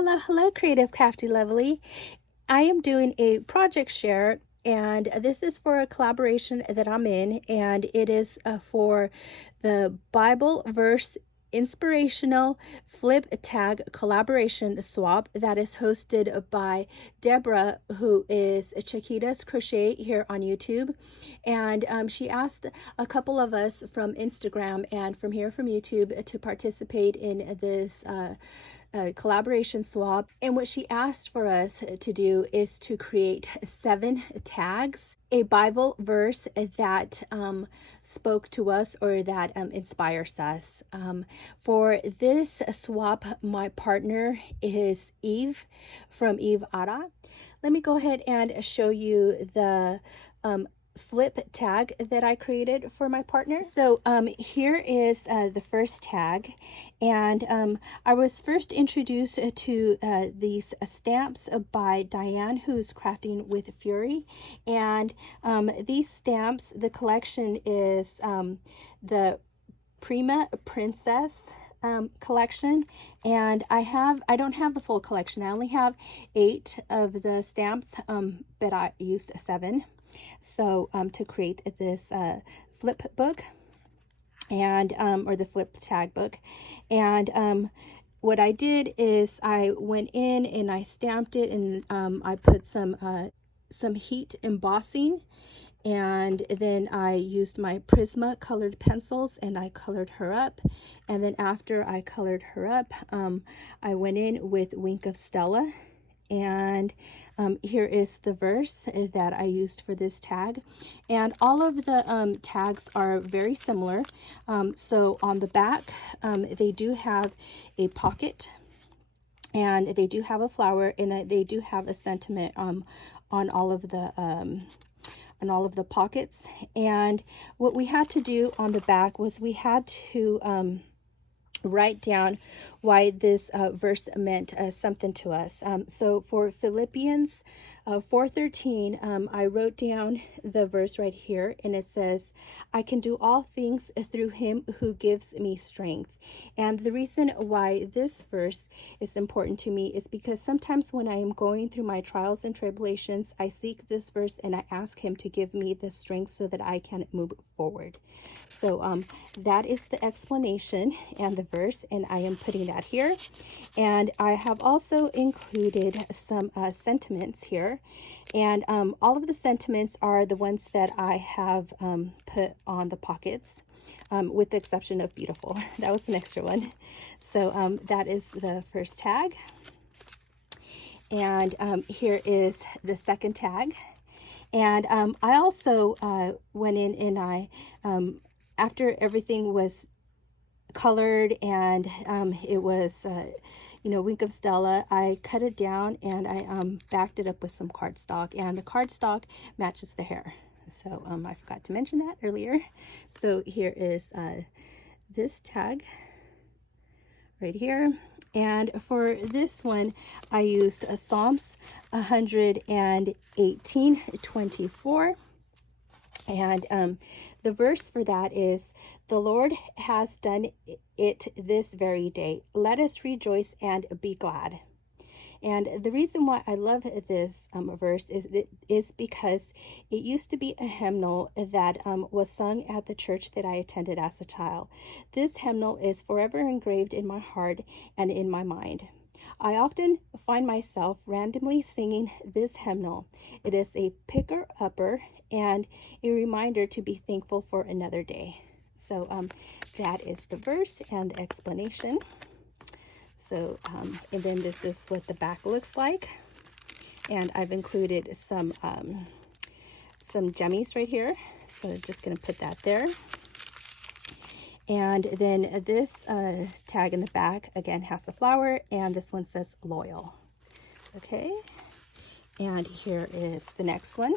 Hello, Creative Crafty Lovely. I am doing a project share, and this is for a collaboration that I'm in, and it is for the Bible verse inspirational flip tag collaboration swap that is hosted by Deborah, who is Chiquita's Crochet here on YouTube. And she asked a couple of us from Instagram and from here from YouTube to participate in this collaboration swap. And what she asked for us to do is to create 7 tags, a Bible verse that spoke to us or that inspires us. For this swap, my partner is Eve from Eva Ara. Let me go ahead and show you the flip tag that I created for my partner. So here is the first tag, and I was first introduced to these stamps by Diane, who's crafting with Fury. And these stamps, the collection is the Prima Princess collection, and I don't have the full collection. I only have 8 of the stamps, but I used 7 so to create this flip book, and or the flip tag book. And what I did is I went in and I stamped it, and I put some heat embossing, and then I used my Prisma colored pencils and I colored her up. And then after I colored her up, I went in with Wink of Stella. And here is the verse that I used for this tag. And all of the tags are very similar. So on the back, they do have a pocket, and they do have a flower, and they do have a sentiment on all of the pockets. And what we had to do on the back was we had to write down why this verse meant something to us. So for Philippians 4:13, I wrote down the verse right here, and it says, I can do all things through him who gives me strength. And the reason why this verse is important to me is because sometimes when I am going through my trials and tribulations, I seek this verse and I ask him to give me the strength so that I can move forward. So that is the explanation and the verse, and I am putting that here. And I have also included some sentiments here, and all of the sentiments are the ones that I have put on the pockets, with the exception of beautiful. That was an extra one. So that is the first tag, and here is the second tag. And I also went in and I after everything was colored and it was Wink of Stella, I cut it down and I backed it up with some cardstock, and the cardstock matches the hair. So I forgot to mention that earlier. So here is this tag right here. And for this one, I used Psalms 118:24. And the verse for that is, the Lord has done it this very day. Let us rejoice and be glad. And the reason why I love this verse is because it used to be a hymnal that was sung at the church that I attended as a child. This hymnal is forever engraved in my heart and in my mind. I often find myself randomly singing this hymnal. It is a picker-upper and a reminder to be thankful for another day. So that is the verse and the explanation. So and then this is what the back looks like, and I've included some jemmies right here, so I'm just going to put that there. And then this tag in the back again has a flower, and this one says loyal. Okay, and here is the next one,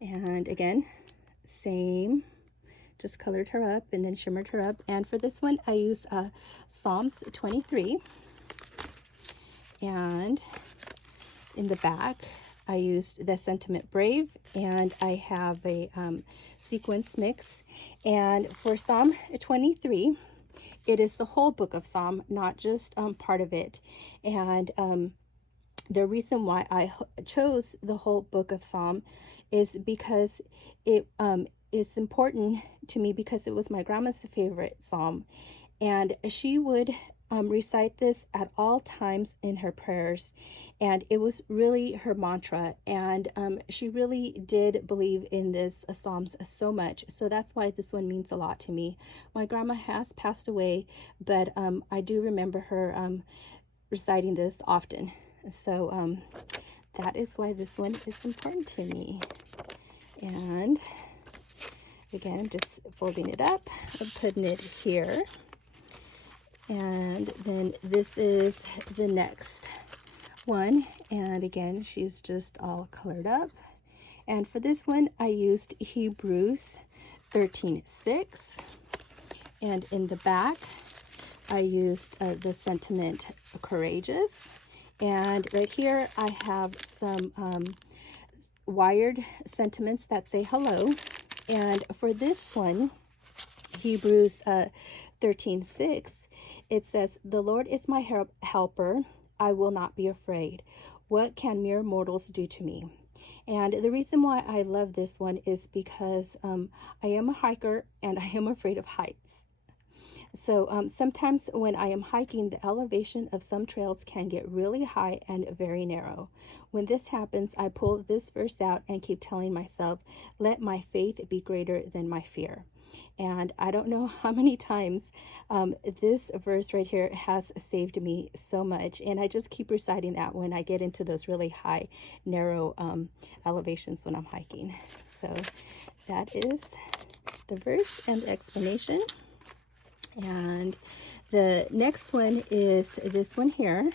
and again same, just colored her up and then shimmered her up. And for this one I use Psalms 23, and in the back I used the sentiment brave, and I have a sequence mix. And for Psalm 23, it is the whole book of Psalm, not just part of it. And the reason why I chose the whole book of Psalm is because it is important to me, because it was my grandma's favorite psalm, and she would recite this at all times in her prayers, and it was really her mantra. And she really did believe in this psalms so much, so that's why this one means a lot to me. My grandma has passed away, but I do remember her reciting this often, so that is why this one is important to me. And again, just folding it up and putting it here. And then this is the next one, and again, she's just all colored up. And for this one, I used Hebrews 13:6, and in the back I used the sentiment courageous. And right here I have some wired sentiments that say hello. And for this one, Hebrews 13:6, it says, "The Lord is my helper, I will not be afraid. What can mere mortals do to me?" And the reason why I love this one is because I am a hiker and I am afraid of heights. So sometimes when I am hiking, the elevation of some trails can get really high and very narrow. When this happens, I pull this verse out and keep telling myself, let my faith be greater than my fear. And I don't know how many times this verse right here has saved me so much. And I just keep reciting that when I get into those really high, narrow elevations when I'm hiking. So that is the verse and the explanation. And the next one is this one here.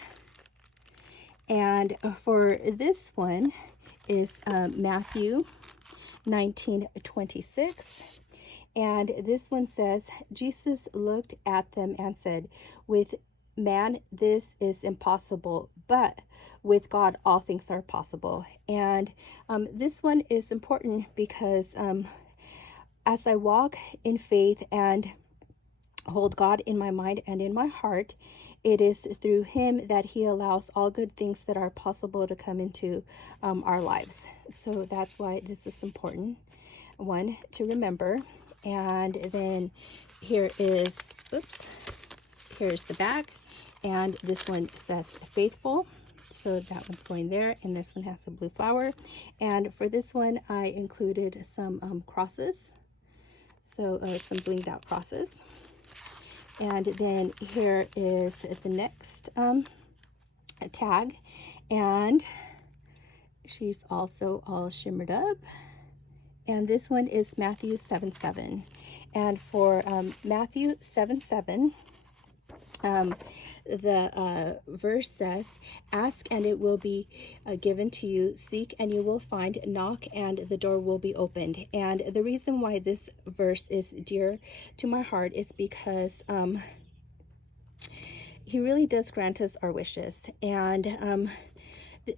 And for this one is Matthew 19:26. And this one says, Jesus looked at them and said, with man this is impossible, but with God all things are possible. And this one is important because as I walk in faith and hold God in my mind and in my heart, it is through him that he allows all good things that are possible to come into our lives. So that's why this is important one to remember. And then here is, here's the back, and this one says faithful, so that one's going there, and this one has a blue flower. And for this one I included some crosses, so some blinged out crosses. And then here is the next tag, and she's also all shimmered up. And this one is Matthew 7:7. And for Matthew 7:7, the verse says, ask and it will be given to you, seek and you will find, knock and the door will be opened. And the reason why this verse is dear to my heart is because he really does grant us our wishes. And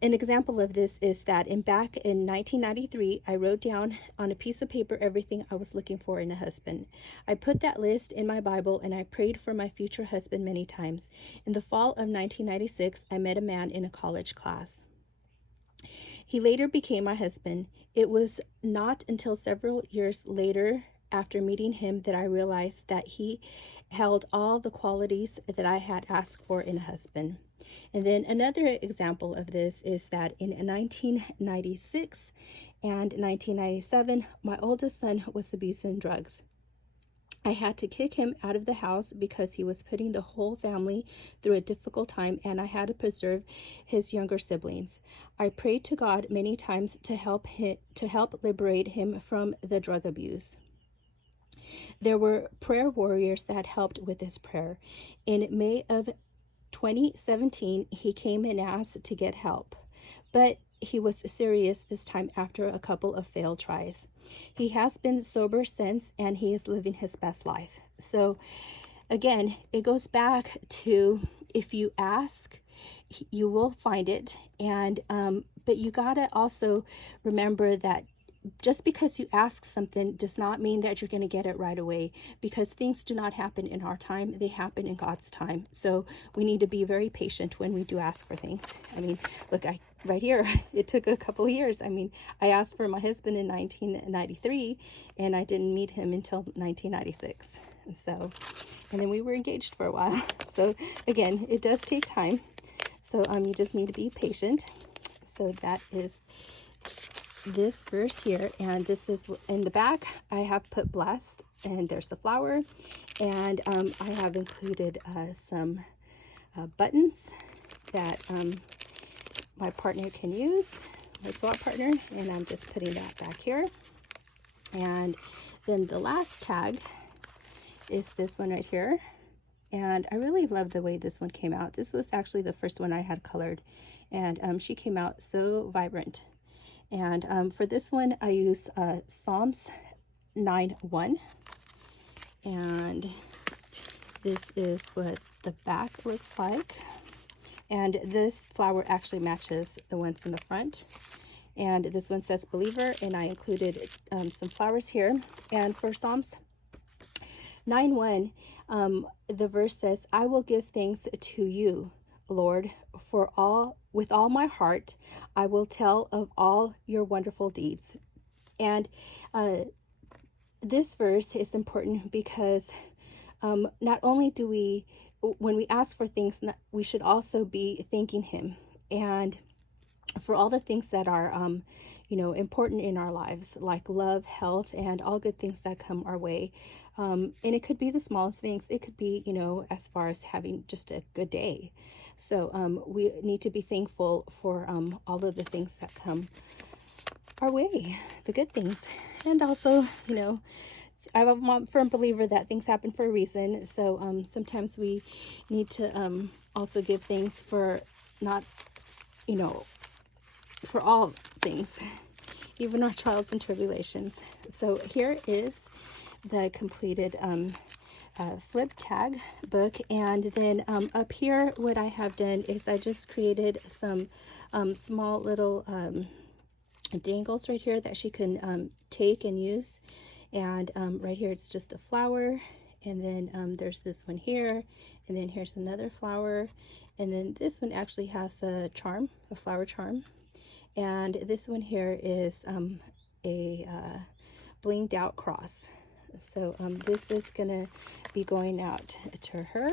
an example of this is that back in 1993, I wrote down on a piece of paper everything I was looking for in a husband. I put that list in my Bible and I prayed for my future husband many times. In the fall of 1996, I met a man in a college class. He later became my husband. It was not until several years later after meeting him that I realized that he held all the qualities that I had asked for in a husband. And then another example of this is that in 1996 and 1997, my oldest son was abusing drugs. I had to kick him out of the house because he was putting the whole family through a difficult time, and I had to preserve his younger siblings. I prayed to God many times to help liberate him from the drug abuse. There were prayer warriors that helped with this prayer. In May of 2017, he came and asked to get help, but he was serious this time after a couple of failed tries. He has been sober since, and he is living his best life. So again, it goes back to, if you ask, you will find it. And but you gotta also remember that just because you ask something does not mean that you're going to get it right away, because things do not happen in our time. They happen in God's time. So we need to be very patient when we do ask for things. I mean, look, right here, it took a couple of years. I mean, I asked for my husband in 1993 and I didn't meet him until 1996. And then we were engaged for a while. So again, it does take time. So you just need to be patient. So that is this verse here, and this is in the back. I have put blessed, and there's the flower, and I have included some buttons that my partner can use, my swap partner, and I'm just putting that back here. And then the last tag is this one right here, and I really love the way this one came out. This was actually the first one I had colored, and she came out so vibrant. And for this one, I use Psalms 9:1, and this is what the back looks like. And this flower actually matches the ones in the front. And this one says believer, and I included some flowers here. And for Psalms 9:1, the verse says, I will give thanks to you, Lord, with all my heart. I will tell of all your wonderful deeds. And this verse is important because not only do we, when we ask for things, we should also be thanking him, and for all the things that are important in our lives, like love, health, and all good things that come our way. And it could be the smallest things. It could be, as far as having just a good day. So we need to be thankful for all of the things that come our way, the good things. And also, I'm a firm believer that things happen for a reason. So sometimes we need to also give thanks for not, for all things, even our trials and tribulations. So here is the completed flip tag book. And then up here, what I have done is I just created some small little dangles right here that she can take and use. And right here, it's just a flower. And then there's this one here, and then here's another flower. And then this one actually has a charm, a flower charm. And this one here is a blinged out cross. So this is gonna be going out to her.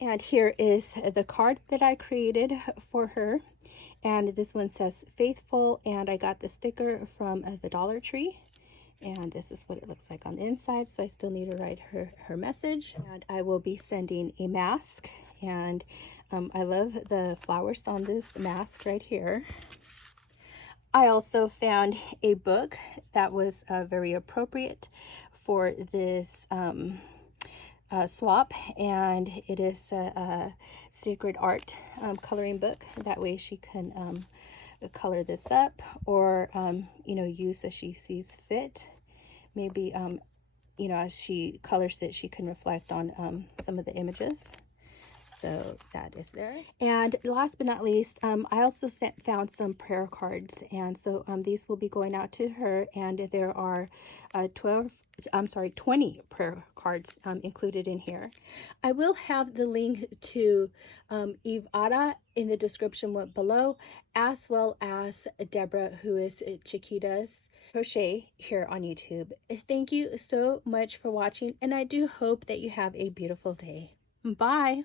And here is the card that I created for her. And this one says faithful, and I got the sticker from the Dollar Tree. And this is what it looks like on the inside. So I still need to write her message. And I will be sending a mask. And I love the flowers on this mask right here. I also found a book that was very appropriate for this swap. And it is a sacred art coloring book. That way she can color this up, or use as she sees fit. Maybe as she colors it, she can reflect on some of the images. So that is there. And last but not least, I also found some prayer cards, and so these will be going out to her. And there are 20 prayer cards included in here. I will have the link to Eva Ara in the description below, as well as Deborah, who is Chiquita's Crochet here on YouTube. Thank you so much for watching, and I do hope that you have a beautiful day. Bye.